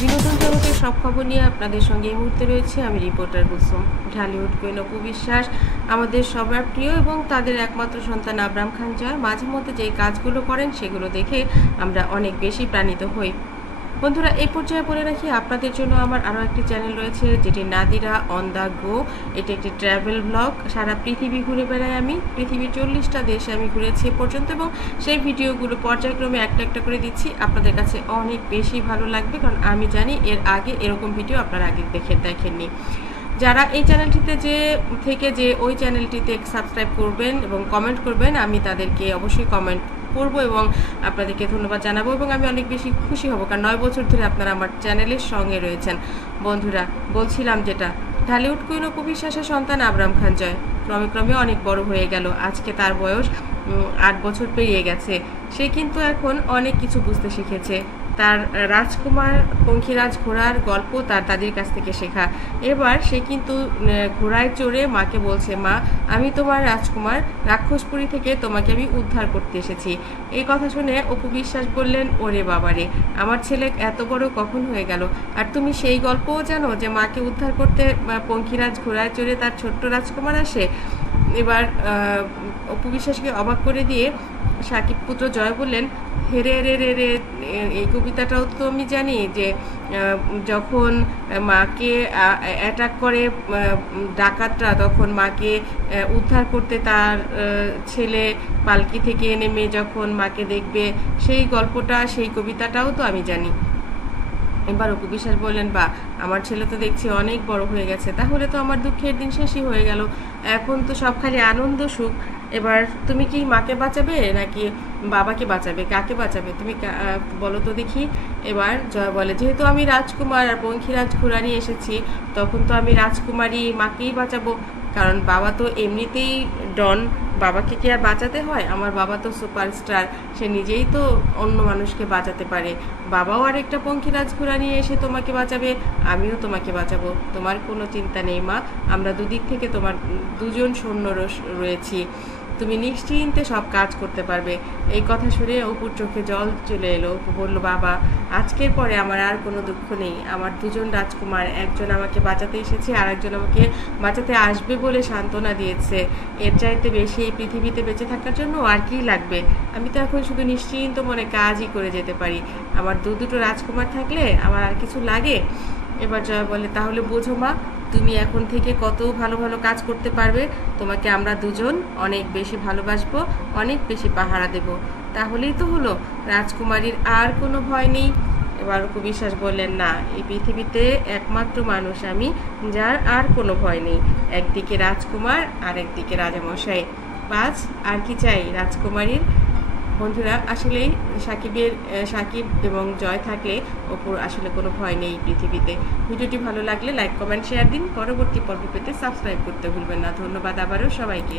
বিনোদন জগতের সব খবর নিয়ে আপনাদের সঙ্গে এই মুহূর্তে রয়েছে আমি রিপোর্টার কুসুম। ঢালিউড কুইন অপু বিশ্বাস আমাদের সবার প্রিয় এবং তাদের একমাত্র সন্তান আবরাম খান জয় মাঝে মধ্যে যে কাজগুলো করেন সেগুলো দেখে আমরা অনেক বেশি প্রাণিত হই। বন্ধুরা, এই পর্যায়ে বলে রাখি আপনাদের জন্য আমার আরও একটি চ্যানেল রয়েছে যেটি নাদিরা অন দ্য গো। এটি একটি ট্রাভেল ব্লগ। সারা পৃথিবী ঘুরে বেড়াই আমি, পৃথিবীর 40টা দেশে আমি ঘুরেছি এ পর্যন্ত এবং সেই ভিডিওগুলো পর্যায়ক্রমে একটা একটা করে দিচ্ছি। আপনাদের কাছে অনেক বেশি ভালো লাগবে, কারণ আমি জানি এর আগে এরকম ভিডিও আপনারা আগে দেখেননি। যারা এই চ্যানেলটিতে যে ওই চ্যানেলটিতে সাবস্ক্রাইব করবেন এবং কমেন্ট করবেন, আমি তাদেরকে অবশ্যই কমেন্ট করব এবং আপনাদেরকে ধন্যবাদ জানাবো এবং আমি অনেক বেশি খুশি হব, কারণ 9 বছর ধরে আপনারা আমার চ্যানেলের সঙ্গে রয়েছেন। বন্ধুরা, বলছিলাম যেটা, ঢালিউড কুইন অপু বিশ্বাসের সন্তান আবরাম খান জয় ক্রমে ক্রমে অনেক বড় হয়ে গেল। আজকে তার বয়স 8 বছর পেরিয়ে গেছে। সে কিন্তু এখন অনেক কিছু বুঝতে শিখেছে। তার রাজকুমার পঙ্খিরাজ ঘোড়ার গল্প তার দাদির কাছ থেকে শেখা। এবার সে কিন্তু ঘোড়ায় চড়ে মাকে বলছে, মা, আমি তোমার রাজকুমার, রাক্ষসপুরী থেকে তোমাকে আমি উদ্ধার করতে এসেছি। এই কথা শুনে অপু বিশ্বাস বললেন, ওরে বাবারে, আমার ছেলে এত বড় কখন হয়ে গেল? আর তুমি সেই গল্পও জানো যে মাকে উদ্ধার করতে পঙ্খিরাজ ঘোড়ায় চড়ে তার ছোট্ট রাজকুমার আসে? এবার অপু বিশ্বাসকে অবাক করে দিয়ে সাকিব পুত্র জয় বললেন, হেরে রে রে রে, এই কবিতাটাও তো আমি জানি যে যখন মাকে অ্যাটাক করে ডাকাতরা, তখন মাকে উদ্ধার করতে তার ছেলে পালকি থেকে নেমে যখন মাকে দেখবে, সেই গল্পটা, সেই কবিতাটাও তো আমি জানি। এবার অপু বিশ্বাস বললেন, বা আমার ছেলে তো দেখছি অনেক বড় হয়ে গেছে, তাহলে তো আমার দুঃখের দিন শেষই হয়ে গেল। এখন তো সব খালি আনন্দ সুখ। এবার তুমি কি মাকে বাঁচাবে নাকি বাবাকে বাঁচাবে? কাকে বাঁচাবে তুমি বলো তো দেখি। এবার জয় বলে, যেহেতু আমি রাজকুমার আর পঙ্খিরাজ ঘোড়া নিয়ে এসেছি, তখন তো আমি রাজকুমারী মাকেই বাঁচাবো, কারণ বাবা তো এমনিতেই ডন, বাবাকে কি আর বাঁচাতে হয়? আমার বাবা তো সুপারস্টার, সে নিজেই তো অন্য মানুষকে বাঁচাতে পারে। বাবাও আর একটা পঙ্খিরাজ ঘোড়া নিয়ে এসে তোমাকে বাঁচাবে, আমিও তোমাকে বাঁচাবো, তোমার কোনো চিন্তা নেই মা। আমরা দুদিক থেকে তোমার দুজন সৈন্য রয়েছি, তুমি নিশ্চিন্তে সব কাজ করতে পারবে। এই কথা শুনে অপুর চোখে জল চলে এলো। অপু বলল, বাবা, আজকের পরে আমার আর কোনো দুঃখ নেই। আমার দুজন রাজকুমার, একজন আমাকে বাঁচাতে এসেছে আর একজন আমাকে বাঁচাতে আসবে বলে সান্ত্বনা দিয়েছে। এর চাইতে বেশি এই পৃথিবীতে বেঁচে থাকার জন্য আর কি লাগবে? আমি তো এখন শুধু নিশ্চিন্ত মনে কাজই করে যেতে পারি। আমার দুটো রাজকুমার থাকলে আমার আর কিছু লাগে? এবার জয় বলে, তাহলে বোঝো মা, তুমি এখন থেকে কত ভালো ভালো কাজ করতে পারবে। তোমাকে আমরা দুজন অনেক বেশি ভালোবাসবো, অনেক বেশি পাহারা দেব, তাহলেই তো হলো। রাজকুমারীর আর কোনো ভয় নেই। এবার অপু বিশ্বাস বললেন, না, এই পৃথিবীতে একমাত্র মানুষ আমি যার আর কোনো ভয় নেই। একদিকে রাজকুমার আর একদিকে রাজামশাই, বাস আর কি চাই রাজকুমারীর? বন্ধুরা, আসলেই সাকিব এবং জয় থাকলে অপুর আসলে কোনো ভয় নেই পৃথিবীতে। ভিডিওটি ভালো লাগলে লাইক, কমেন্ট, শেয়ার দিন। পরবর্তী পর্ব পেতে সাবস্ক্রাইব করতে ভুলবেন না। ধন্যবাদ আবারও সবাইকে।